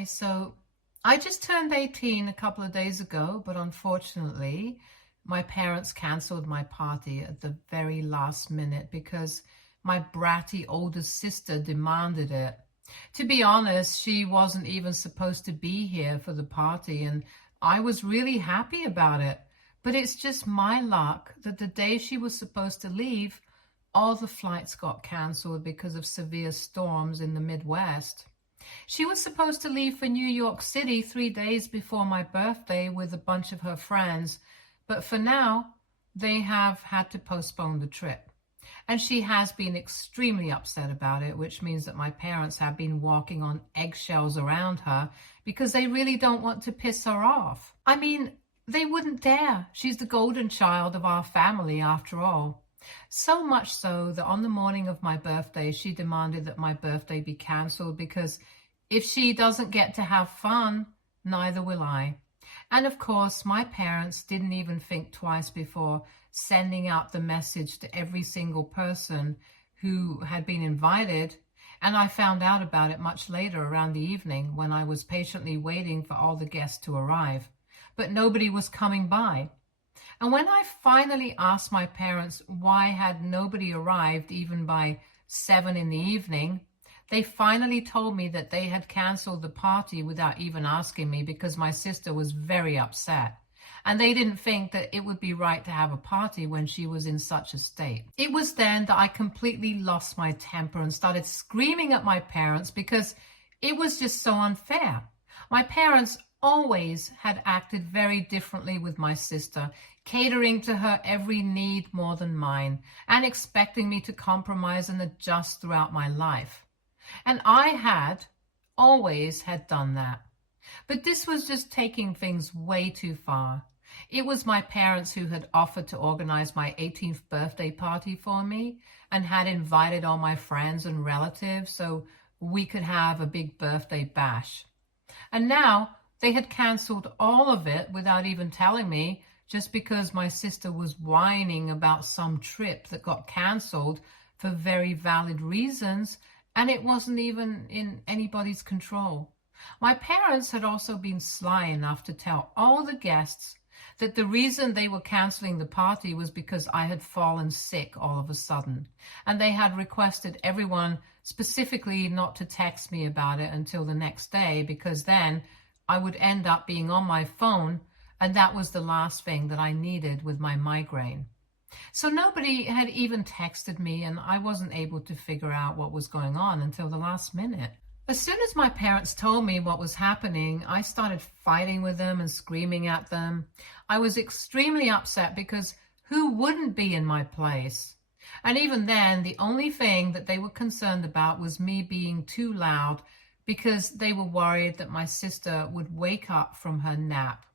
Hi, so I just turned 18 a couple of days ago, but unfortunately, my parents canceled my party at the very last minute because my bratty older sister demanded it. To be honest, she wasn't even supposed to be here for the party, and I was really happy about it. But it's just my luck that the day she was supposed to leave, all the flights got canceled because of severe storms in the Midwest. She was supposed to leave for New York City 3 days before my birthday with a bunch of her friends, but for now, they have had to postpone the trip. And she has been extremely upset about it, which means that my parents have been walking on eggshells around her because they really don't want to piss her off. I mean, they wouldn't dare. She's the golden child of our family, after all. So much so that on the morning of my birthday, she demanded that my birthday be cancelled because if she doesn't get to have fun, neither will I. And of course, my parents didn't even think twice before sending out the message to every single person who had been invited. And I found out about it much later around the evening when I was patiently waiting for all the guests to arrive. But nobody was coming by. And when I finally asked my parents why had nobody arrived even by 7 in the evening, they finally told me that they had canceled the party without even asking me because my sister was very upset. And they didn't think that it would be right to have a party when she was in such a state. It was then that I completely lost my temper and started screaming at my parents because it was just so unfair. My parents always had acted very differently with my sister, catering to her every need more than mine, and expecting me to compromise and adjust throughout my life. And I had always had done that. But this was just taking things way too far. It was my parents who had offered to organize my 18th birthday party for me and had invited all my friends and relatives so we could have a big birthday bash. And now they had canceled all of it without even telling me, just because my sister was whining about some trip that got canceled for very valid reasons, and it wasn't even in anybody's control. My parents had also been sly enough to tell all the guests that the reason they were canceling the party was because I had fallen sick all of a sudden, and they had requested everyone specifically not to text me about it until the next day, because then I would end up being on my phone, and that was the last thing that I needed with my migraine. So nobody had even texted me, and I wasn't able to figure out what was going on until the last minute. As soon as my parents told me what was happening, I started fighting with them and screaming at them. I was extremely upset because who wouldn't be in my place? And even then, the only thing that they were concerned about was me being too loud because they were worried that my sister would wake up from her nap.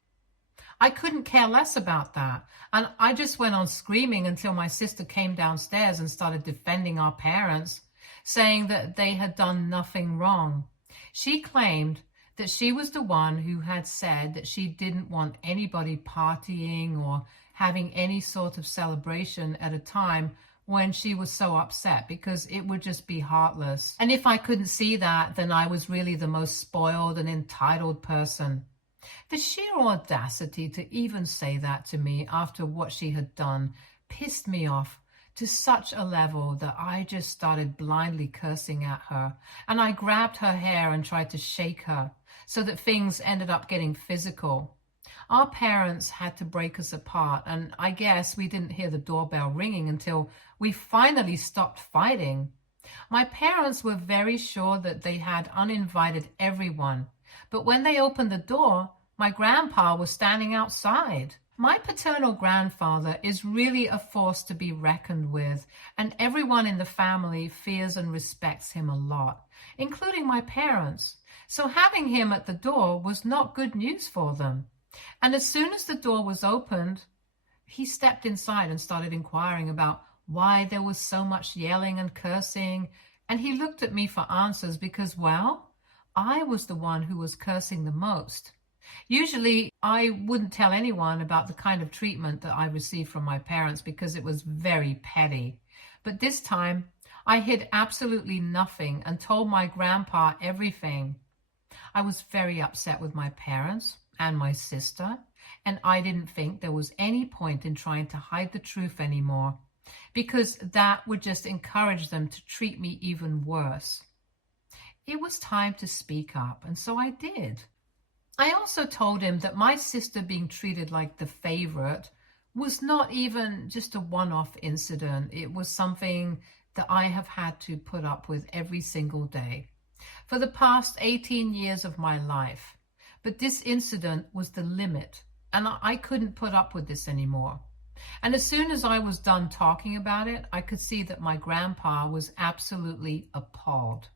I couldn't care less about that. And I just went on screaming until my sister came downstairs and started defending our parents, saying that they had done nothing wrong. She claimed that she was the one who had said that she didn't want anybody partying or having any sort of celebration at a time when she was so upset because it would just be heartless. And if I couldn't see that, then I was really the most spoiled and entitled person. The sheer audacity to even say that to me after what she had done pissed me off to such a level that I just started blindly cursing at her, and I grabbed her hair and tried to shake her so that things ended up getting physical. Our parents had to break us apart, and I guess we didn't hear the doorbell ringing until we finally stopped fighting. My parents were very sure that they had uninvited everyone, but when they opened the door, my grandpa was standing outside. My paternal grandfather is really a force to be reckoned with, and everyone in the family fears and respects him a lot, including my parents. So having him at the door was not good news for them. And as soon as the door was opened, he stepped inside and started inquiring about why there was so much yelling and cursing, and he looked at me for answers because, well, I was the one who was cursing the most. Usually, I wouldn't tell anyone about the kind of treatment that I received from my parents because it was very petty. But this time, I hid absolutely nothing and told my grandpa everything. I was very upset with my parents and my sister, and I didn't think there was any point in trying to hide the truth anymore, because that would just encourage them to treat me even worse. It was time to speak up, and so I did. I also told him that my sister being treated like the favorite was not even just a one-off incident. It was something that I have had to put up with every single day for the past 18 years of my life. But this incident was the limit, and I couldn't put up with this anymore. And as soon as I was done talking about it, I could see that my grandpa was absolutely appalled.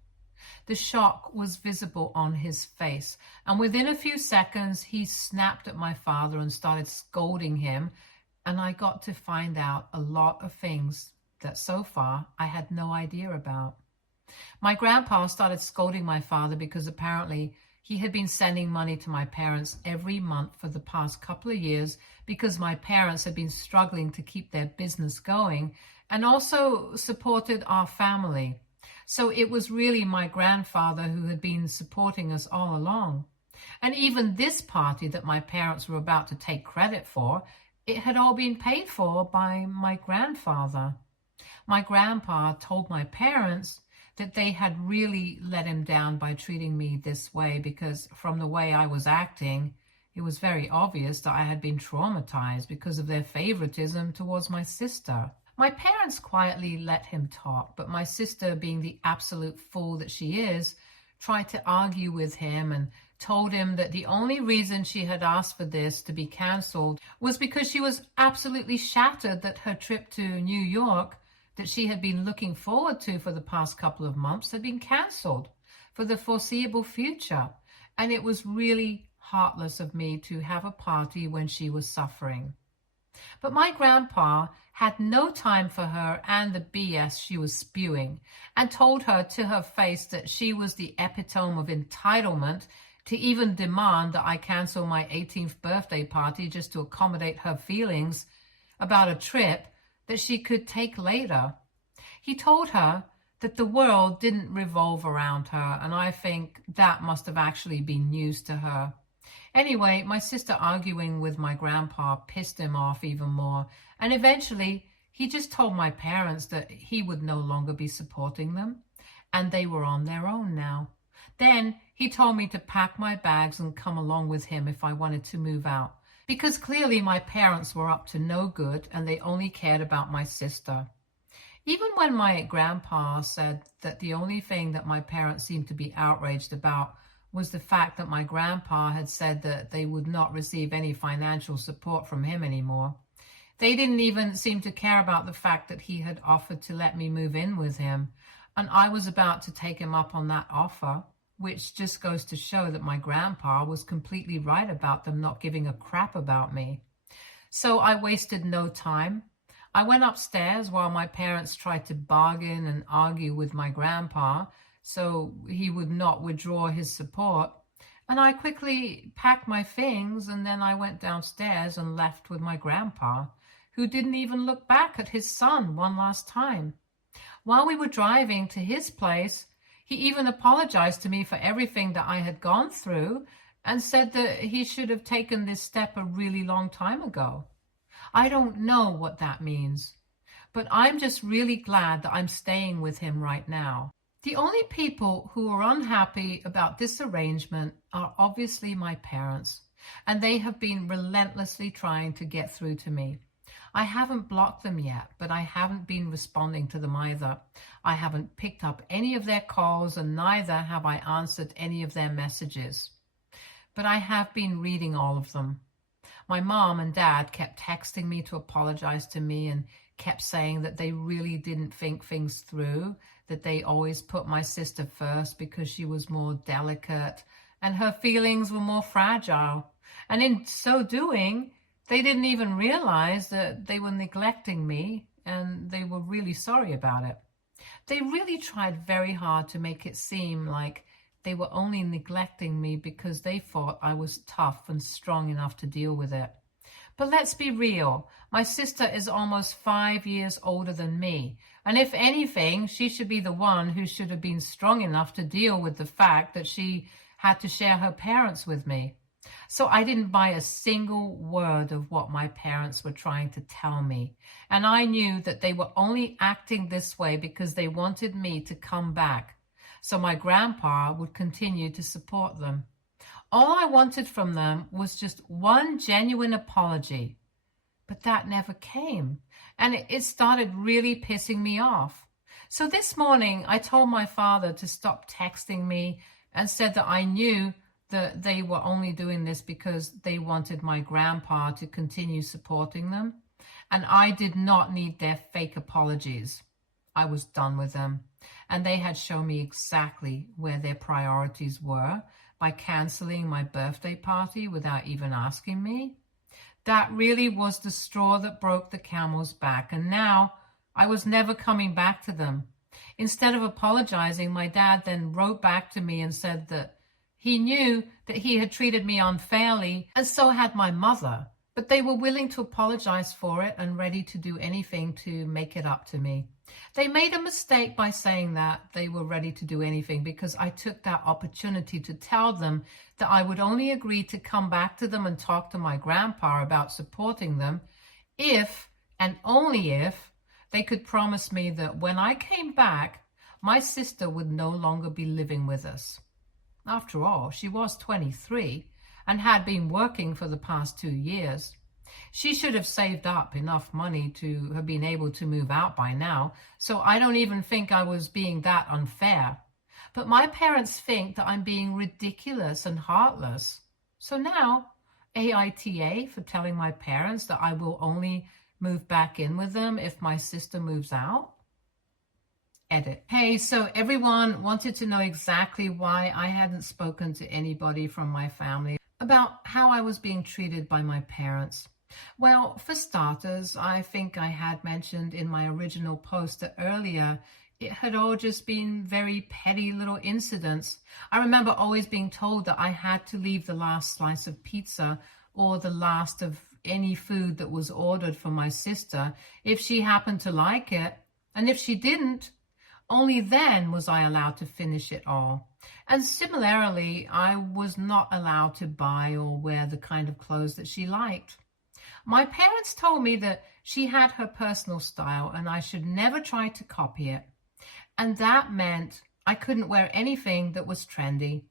The shock was visible on his face, and within a few seconds, he snapped at my father and started scolding him, and I got to find out a lot of things that so far I had no idea about. My grandpa started scolding my father because apparently he had been sending money to my parents every month for the past couple of years because my parents had been struggling to keep their business going and also supported our family. So it was really my grandfather who had been supporting us all along. And even this party that my parents were about to take credit for, it had all been paid for by my grandfather. My grandpa told my parents that they had really let him down by treating me this way because from the way I was acting, it was very obvious that I had been traumatized because of their favoritism towards my sister. My parents quietly let him talk, but my sister, being the absolute fool that she is, tried to argue with him and told him that the only reason she had asked for this to be cancelled was because she was absolutely shattered that her trip to New York that she had been looking forward to for the past couple of months had been cancelled for the foreseeable future. And it was really heartless of me to have a party when she was suffering. But my grandpa had no time for her and the BS she was spewing and told her to her face that she was the epitome of entitlement to even demand that I cancel my 18th birthday party just to accommodate her feelings about a trip that she could take later. He told her that the world didn't revolve around her, and I think that must have actually been news to her. Anyway, my sister arguing with my grandpa pissed him off even more, and eventually he just told my parents that he would no longer be supporting them, and they were on their own now. Then he told me to pack my bags and come along with him if I wanted to move out, because clearly my parents were up to no good and they only cared about my sister. Even when my grandpa said that the only thing that my parents seemed to be outraged about was the fact that my grandpa had said that they would not receive any financial support from him anymore. They didn't even seem to care about the fact that he had offered to let me move in with him, and I was about to take him up on that offer, which just goes to show that my grandpa was completely right about them not giving a crap about me. So I wasted no time. I went upstairs while my parents tried to bargain and argue with my grandpa so he would not withdraw his support. And I quickly packed my things and then I went downstairs and left with my grandpa, who didn't even look back at his son one last time. While we were driving to his place, he even apologized to me for everything that I had gone through and said that he should have taken this step a really long time ago. I don't know what that means, but I'm just really glad that I'm staying with him right now. The only people who are unhappy about this arrangement are obviously my parents, and they have been relentlessly trying to get through to me. I haven't blocked them yet, but I haven't been responding to them either. I haven't picked up any of their calls and neither have I answered any of their messages. But I have been reading all of them. My mom and dad kept texting me to apologize to me and kept saying that they really didn't think things through, that they always put my sister first because she was more delicate and her feelings were more fragile. And in so doing, they didn't even realize that they were neglecting me and they were really sorry about it. They really tried very hard to make it seem like they were only neglecting me because they thought I was tough and strong enough to deal with it. But let's be real. My sister is almost 5 years older than me. And if anything, she should be the one who should have been strong enough to deal with the fact that she had to share her parents with me. So I didn't buy a single word of what my parents were trying to tell me. And I knew that they were only acting this way because they wanted me to come back, so my grandpa would continue to support them. All I wanted from them was just one genuine apology. But that never came, and it started really pissing me off. So this morning, I told my father to stop texting me and said that I knew that they were only doing this because they wanted my grandpa to continue supporting them, and I did not need their fake apologies. I was done with them, and they had shown me exactly where their priorities were by canceling my birthday party without even asking me. That really was the straw that broke the camel's back, and now I was never coming back to them. Instead of apologizing, my dad then wrote back to me and said that he knew that he had treated me unfairly, and so had my mother, but they were willing to apologize for it and ready to do anything to make it up to me. They made a mistake by saying that they were ready to do anything, because I took that opportunity to tell them that I would only agree to come back to them and talk to my grandpa about supporting them if, and only if, they could promise me that when I came back, my sister would no longer be living with us. After all, she was 23 and had been working for the past 2 years. She should have saved up enough money to have been able to move out by now, so I don't even think I was being that unfair. But my parents think that I'm being ridiculous and heartless. So now, AITA for telling my parents that I will only move back in with them if my sister moves out? Edit. Hey, so everyone wanted to know exactly why I hadn't spoken to anybody from my family about how I was being treated by my parents. Well, for starters, I think I had mentioned in my original post that earlier it had all just been very petty little incidents. I remember always being told that I had to leave the last slice of pizza or the last of any food that was ordered for my sister if she happened to like it, and if she didn't, only then was I allowed to finish it all. And similarly, I was not allowed to buy or wear the kind of clothes that she liked. My parents told me that she had her personal style and I should never try to copy it. And that meant I couldn't wear anything that was trendy.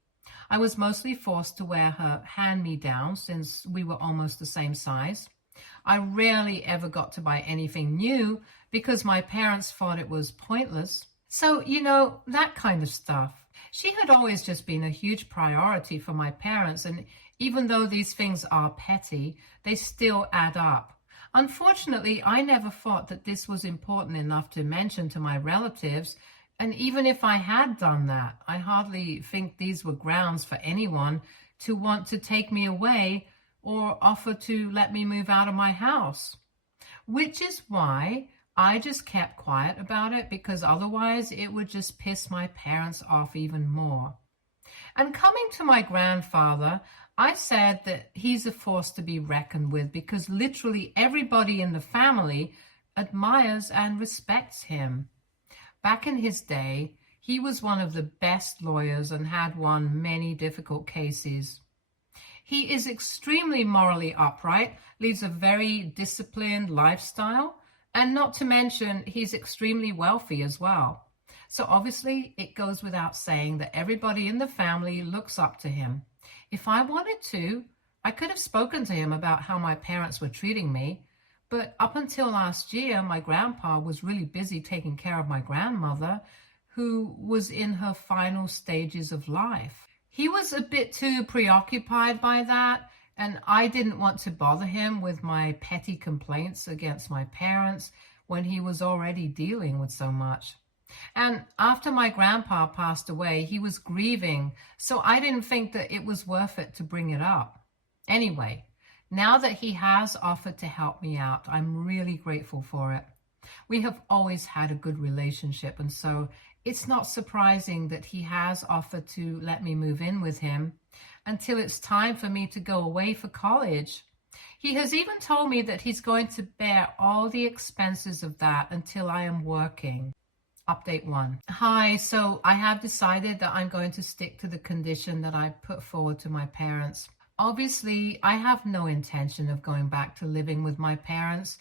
I was mostly forced to wear her hand-me-down since we were almost the same size. I rarely ever got to buy anything new because my parents thought it was pointless. So, that kind of stuff. She had always just been a huge priority for my parents, and even though these things are petty, they still add up. Unfortunately, I never thought that this was important enough to mention to my relatives, and even if I had done that, I hardly think these were grounds for anyone to want to take me away or offer to let me move out of my house. Which is why I just kept quiet about it, because otherwise it would just piss my parents off even more. And coming to my grandfather, I said that he's a force to be reckoned with because literally everybody in the family admires and respects him. Back in his day, he was one of the best lawyers and had won many difficult cases. He is extremely morally upright, leads a very disciplined lifestyle, and not to mention, he's extremely wealthy as well. So obviously, it goes without saying that everybody in the family looks up to him. If I wanted to, I could have spoken to him about how my parents were treating me. But up until last year, my grandpa was really busy taking care of my grandmother, who was in her final stages of life. He was a bit too preoccupied by that, and I didn't want to bother him with my petty complaints against my parents when he was already dealing with so much. And after my grandpa passed away, he was grieving, so I didn't think that it was worth it to bring it up. Anyway, now that he has offered to help me out, I'm really grateful for it. We have always had a good relationship, and so it's not surprising that he has offered to let me move in with him until it's time for me to go away for college. He has even told me that he's going to bear all the expenses of that until I am working. Update 1. Hi, so I have decided that I'm going to stick to the condition that I put forward to my parents. Obviously, I have no intention of going back to living with my parents.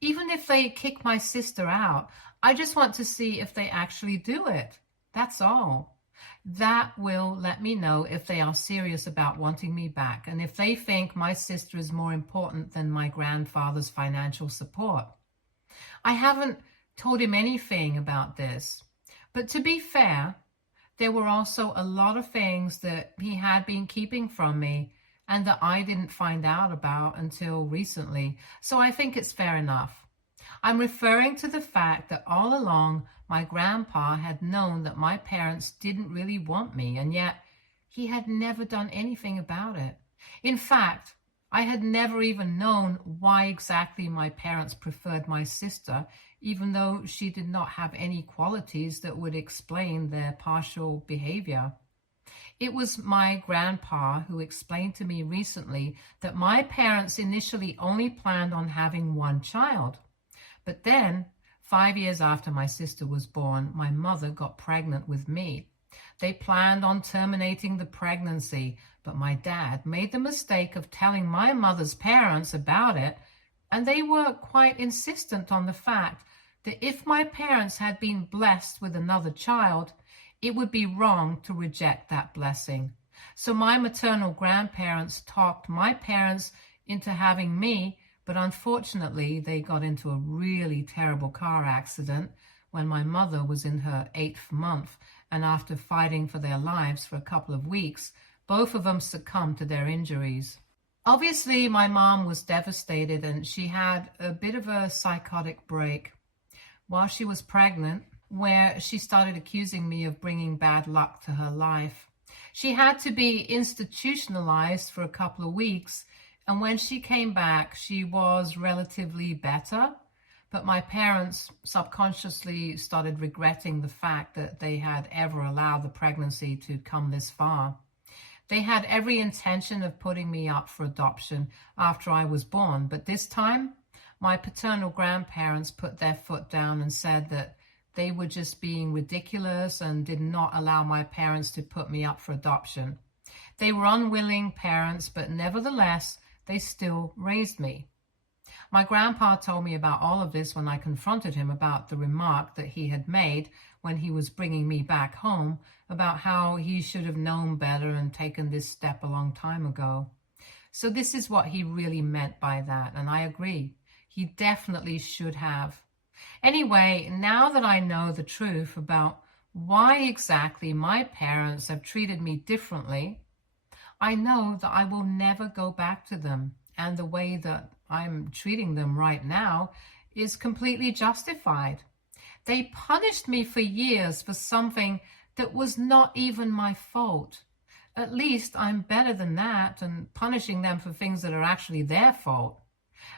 Even if they kick my sister out, I just want to see if they actually do it. That's all. That will let me know if they are serious about wanting me back and if they think my sister is more important than my grandfather's financial support. I haven't told him anything about this, but to be fair, there were also a lot of things that he had been keeping from me and that I didn't find out about until recently, so I think it's fair enough. I'm referring to the fact that all along my grandpa had known that my parents didn't really want me, and yet he had never done anything about it. In fact, I had never even known why exactly my parents preferred my sister, even though she did not have any qualities that would explain their partial behavior. It was my grandpa who explained to me recently that my parents initially only planned on having one child. But then, 5 years after my sister was born, my mother got pregnant with me. They planned on terminating the pregnancy, but my dad made the mistake of telling my mother's parents about it, and they were quite insistent on the fact that if my parents had been blessed with another child, it would be wrong to reject that blessing. So my maternal grandparents talked my parents into having me, but unfortunately they got into a really terrible car accident when my mother was in her 8th month, and after fighting for their lives for a couple of weeks, both of them succumbed to their injuries. Obviously, my mom was devastated and she had a bit of a psychotic break while she was pregnant, where she started accusing me of bringing bad luck to her life. She had to be institutionalized for a couple of weeks, and when she came back, she was relatively better, but my parents subconsciously started regretting the fact that they had ever allowed the pregnancy to come this far. They had every intention of putting me up for adoption after I was born, but this time, my paternal grandparents put their foot down and said that they were just being ridiculous and did not allow my parents to put me up for adoption. They were unwilling parents, but nevertheless, they still raised me. My grandpa told me about all of this when I confronted him about the remark that he had made when he was bringing me back home about how he should have known better and taken this step a long time ago. So this is what he really meant by that, and I agree. He definitely should have. Anyway, now that I know the truth about why exactly my parents have treated me differently, I know that I will never go back to them, and the way that I'm treating them right now is completely justified. They punished me for years for something that was not even my fault. At least I'm better than that and punishing them for things that are actually their fault.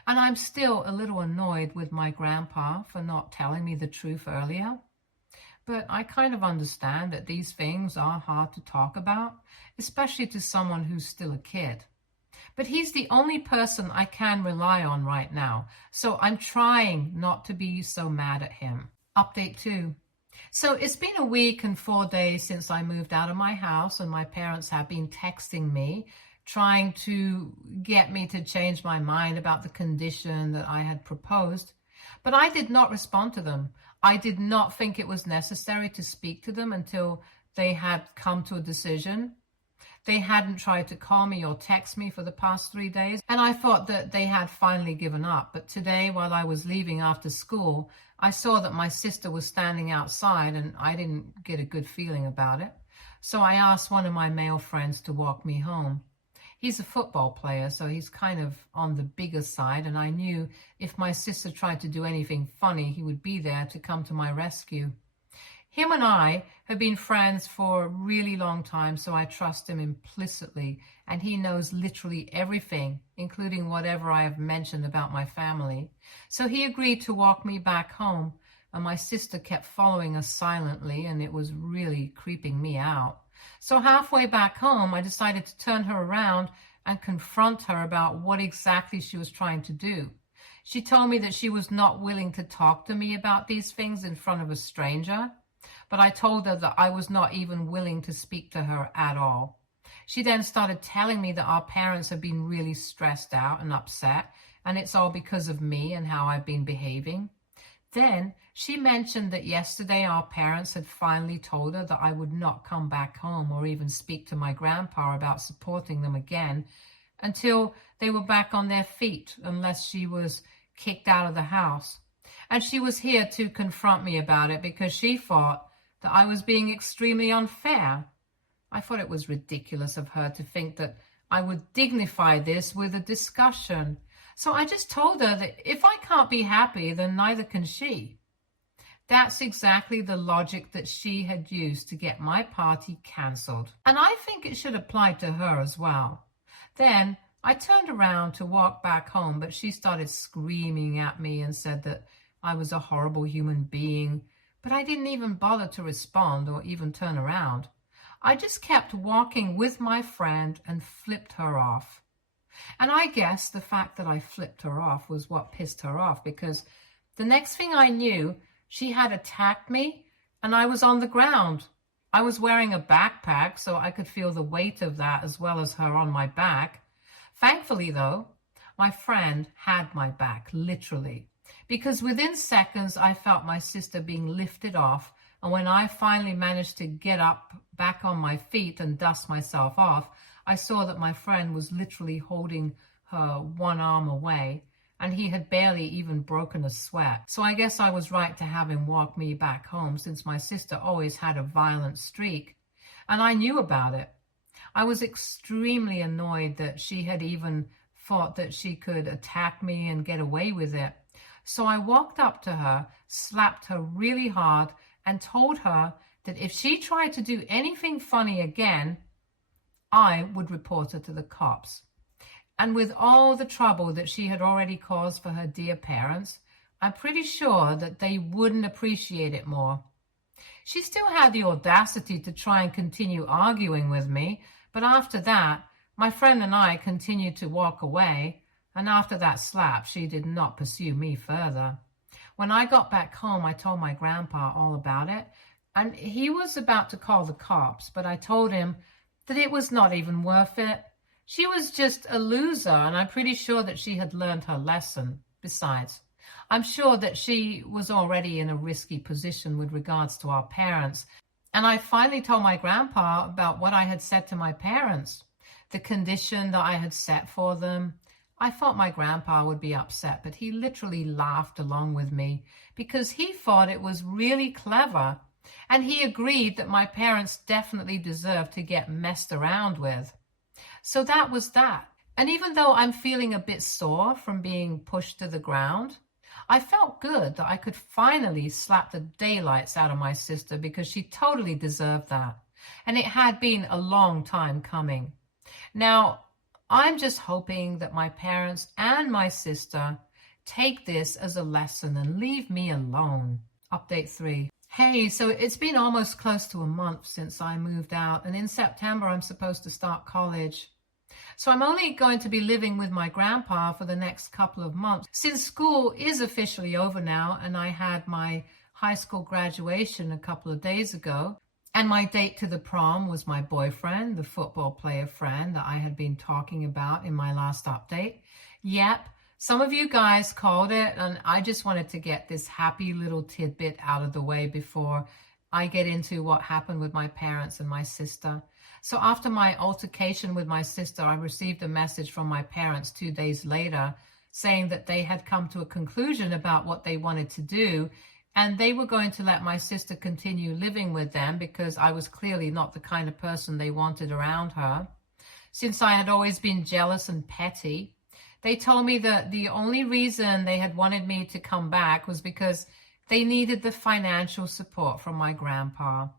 And I'm still a little annoyed with my grandpa for not telling me the truth earlier. But I kind of understand that these things are hard to talk about, especially to someone who's still a kid. But he's the only person I can rely on right now, so I'm trying not to be so mad at him. Update 2. So it's been a week and 4 days since I moved out of my house, and my parents have been texting me, trying to get me to change my mind about the condition that I had proposed. But I did not respond to them. I did not think it was necessary to speak to them until they had come to a decision. They hadn't tried to call me or text me for the past 3 days, and I thought that they had finally given up. But today, while I was leaving after school, I saw that my sister was standing outside, and I didn't get a good feeling about it. So I asked one of my male friends to walk me home. He's a football player, so he's kind of on the bigger side, and I knew if my sister tried to do anything funny, he would be there to come to my rescue. Him and I have been friends for a really long time, so I trust him implicitly, and he knows literally everything, including whatever I have mentioned about my family. So he agreed to walk me back home, and my sister kept following us silently, and it was really creeping me out. So halfway back home, I decided to turn her around and confront her about what exactly she was trying to do. She told me that she was not willing to talk to me about these things in front of a stranger, but I told her that I was not even willing to speak to her at all. She then started telling me that our parents have been really stressed out and upset, and it's all because of me and how I've been behaving. Then she mentioned that yesterday our parents had finally told her that I would not come back home or even speak to my grandpa about supporting them again until they were back on their feet, unless she was kicked out of the house. And she was here to confront me about it because she thought that I was being extremely unfair. I thought it was ridiculous of her to think that I would dignify this with a discussion. So I just told her that if I can't be happy, then neither can she. That's exactly the logic that she had used to get my party cancelled. And I think it should apply to her as well. Then I turned around to walk back home, but she started screaming at me and said that I was a horrible human being. But I didn't even bother to respond or even turn around. I just kept walking with my friend and flipped her off. And I guess the fact that I flipped her off was what pissed her off, because the next thing I knew, she had attacked me and I was on the ground. I was wearing a backpack, so I could feel the weight of that as well as her on my back. Thankfully, though, my friend had my back, literally, because within seconds I felt my sister being lifted off, and when I finally managed to get up back on my feet and dust myself off, I saw that my friend was literally holding her one arm away, and he had barely even broken a sweat. So I guess I was right to have him walk me back home, since my sister always had a violent streak, and I knew about it. I was extremely annoyed that she had even thought that she could attack me and get away with it. So I walked up to her, slapped her really hard, and told her that if she tried to do anything funny again, I would report her to the cops. And with all the trouble that she had already caused for her dear parents, I'm pretty sure that they wouldn't appreciate it more. She still had the audacity to try and continue arguing with me, but after that, my friend and I continued to walk away, and after that slap, she did not pursue me further. When I got back home, I told my grandpa all about it, and he was about to call the cops, but I told him that it was not even worth it. She was just a loser, and I'm pretty sure that she had learned her lesson. Besides, I'm sure that she was already in a risky position with regards to our parents. And I finally told my grandpa about what I had said to my parents, the condition that I had set for them. I thought my grandpa would be upset, but he literally laughed along with me because he thought it was really clever. And he agreed that my parents definitely deserved to get messed around with. So that was that. And even though I'm feeling a bit sore from being pushed to the ground, I felt good that I could finally slap the daylights out of my sister because she totally deserved that. And it had been a long time coming. Now, I'm just hoping that my parents and my sister take this as a lesson and leave me alone. Update 3. Hey, so it's been almost close to a month since I moved out, and in September I'm supposed to start college. So I'm only going to be living with my grandpa for the next couple of months, since school is officially over now, and I had my high school graduation a couple of days ago, and my date to the prom was my boyfriend, the football player friend that I had been talking about in my last update. Yep, some of you guys called it, and I just wanted to get this happy little tidbit out of the way before I get into what happened with my parents and my sister. So after my altercation with my sister, I received a message from my parents 2 days later saying that they had come to a conclusion about what they wanted to do, and they were going to let my sister continue living with them because I was clearly not the kind of person they wanted around her. Since I had always been jealous and petty, they told me that the only reason they had wanted me to come back was because they needed the financial support from my grandpa.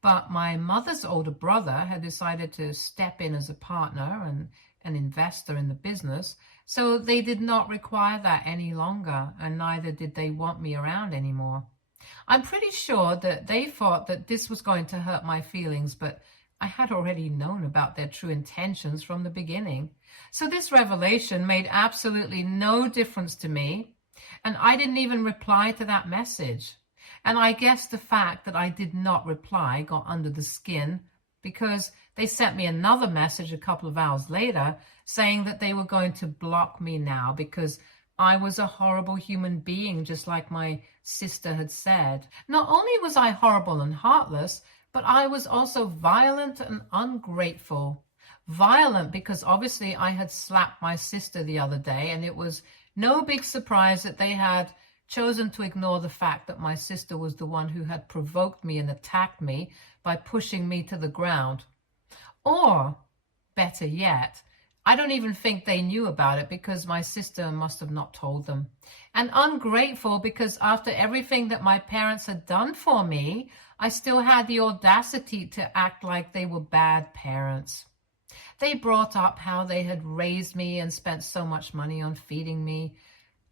But my mother's older brother had decided to step in as a partner and an investor in the business, so they did not require that any longer, and neither did they want me around anymore. I'm pretty sure that they thought that this was going to hurt my feelings, but I had already known about their true intentions from the beginning. So this revelation made absolutely no difference to me, and I didn't even reply to that message. And I guess the fact that I did not reply got under the skin, because they sent me another message a couple of hours later saying that they were going to block me now because I was a horrible human being, just like my sister had said. Not only was I horrible and heartless, but I was also violent and ungrateful. Violent because obviously I had slapped my sister the other day, and it was no big surprise that they had chosen to ignore the fact that my sister was the one who had provoked me and attacked me by pushing me to the ground. Or, better yet, I don't even think they knew about it because my sister must have not told them. And ungrateful because after everything that my parents had done for me, I still had the audacity to act like they were bad parents. They brought up how they had raised me and spent so much money on feeding me,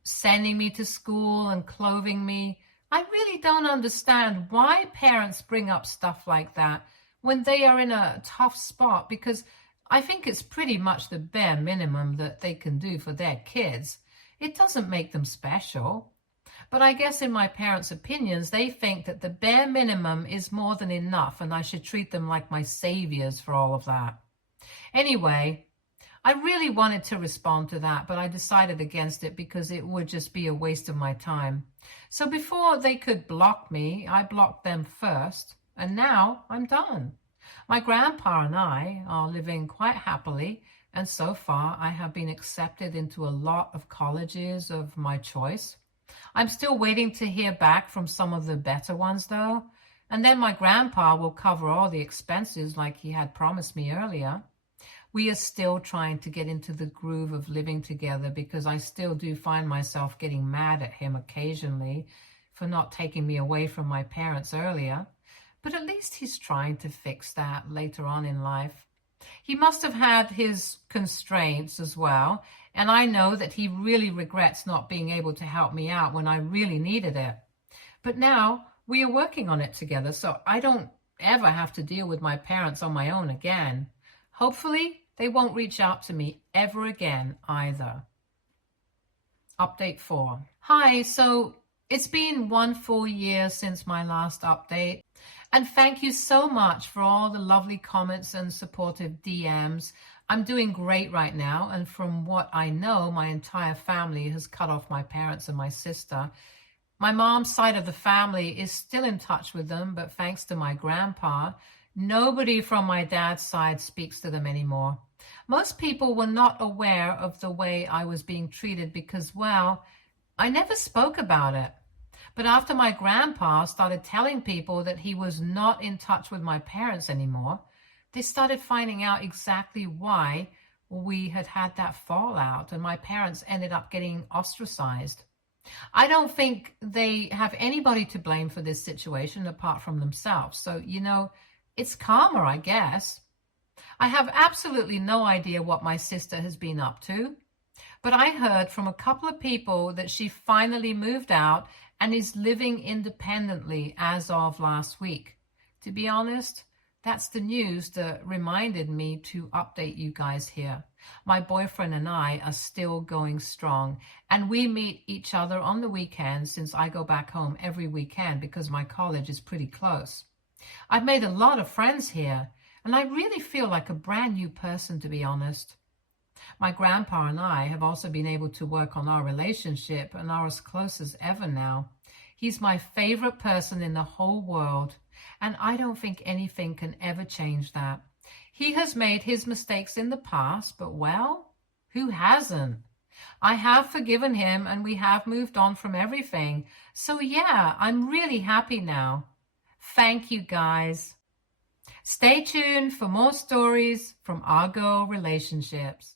sending me to school and clothing me. I really don't understand why parents bring up stuff like that when they are in a tough spot, because I think it's pretty much the bare minimum that they can do for their kids. It doesn't make them special. But I guess in my parents' opinions, they think that the bare minimum is more than enough, and I should treat them like my saviors for all of that. Anyway, I really wanted to respond to that, but I decided against it because it would just be a waste of my time. So before they could block me, I blocked them first, and now I'm done. My grandpa and I are living quite happily, and so far I have been accepted into a lot of colleges of my choice. I'm still waiting to hear back from some of the better ones though, and then my grandpa will cover all the expenses like he had promised me earlier. We are still trying to get into the groove of living together because I still do find myself getting mad at him occasionally for not taking me away from my parents earlier. But at least he's trying to fix that later on in life. He must have had his constraints as well, and I know that he really regrets not being able to help me out when I really needed it. But now we are working on it together, so I don't ever have to deal with my parents on my own again. Hopefully, they won't reach out to me ever again either. Update 4. Hi, so it's been 1 full year since my last update. And thank you so much for all the lovely comments and supportive DMs. I'm doing great right now. And from what I know, my entire family has cut off my parents and my sister. My mom's side of the family is still in touch with them, but thanks to my grandpa, nobody from my dad's side speaks to them anymore. Most people were not aware of the way I was being treated because, well, I never spoke about it. But after my grandpa started telling people that he was not in touch with my parents anymore, they started finding out exactly why we had had that fallout, and my parents ended up getting ostracized. I don't think they have anybody to blame for this situation apart from themselves. So, it's karma, I guess. I have absolutely no idea what my sister has been up to, but I heard from a couple of people that she finally moved out and is living independently as of last week. To be honest, that's the news that reminded me to update you guys here. My boyfriend and I are still going strong, and we meet each other on the weekends since I go back home every weekend because my college is pretty close. I've made a lot of friends here, and I really feel like a brand new person, to be honest. My grandpa and I have also been able to work on our relationship and are as close as ever now. He's my favorite person in the whole world, and I don't think anything can ever change that. He has made his mistakes in the past, but well, who hasn't? I have forgiven him, and we have moved on from everything. So yeah, I'm really happy now. Thank you, guys. Stay tuned for more stories from our girl relationships.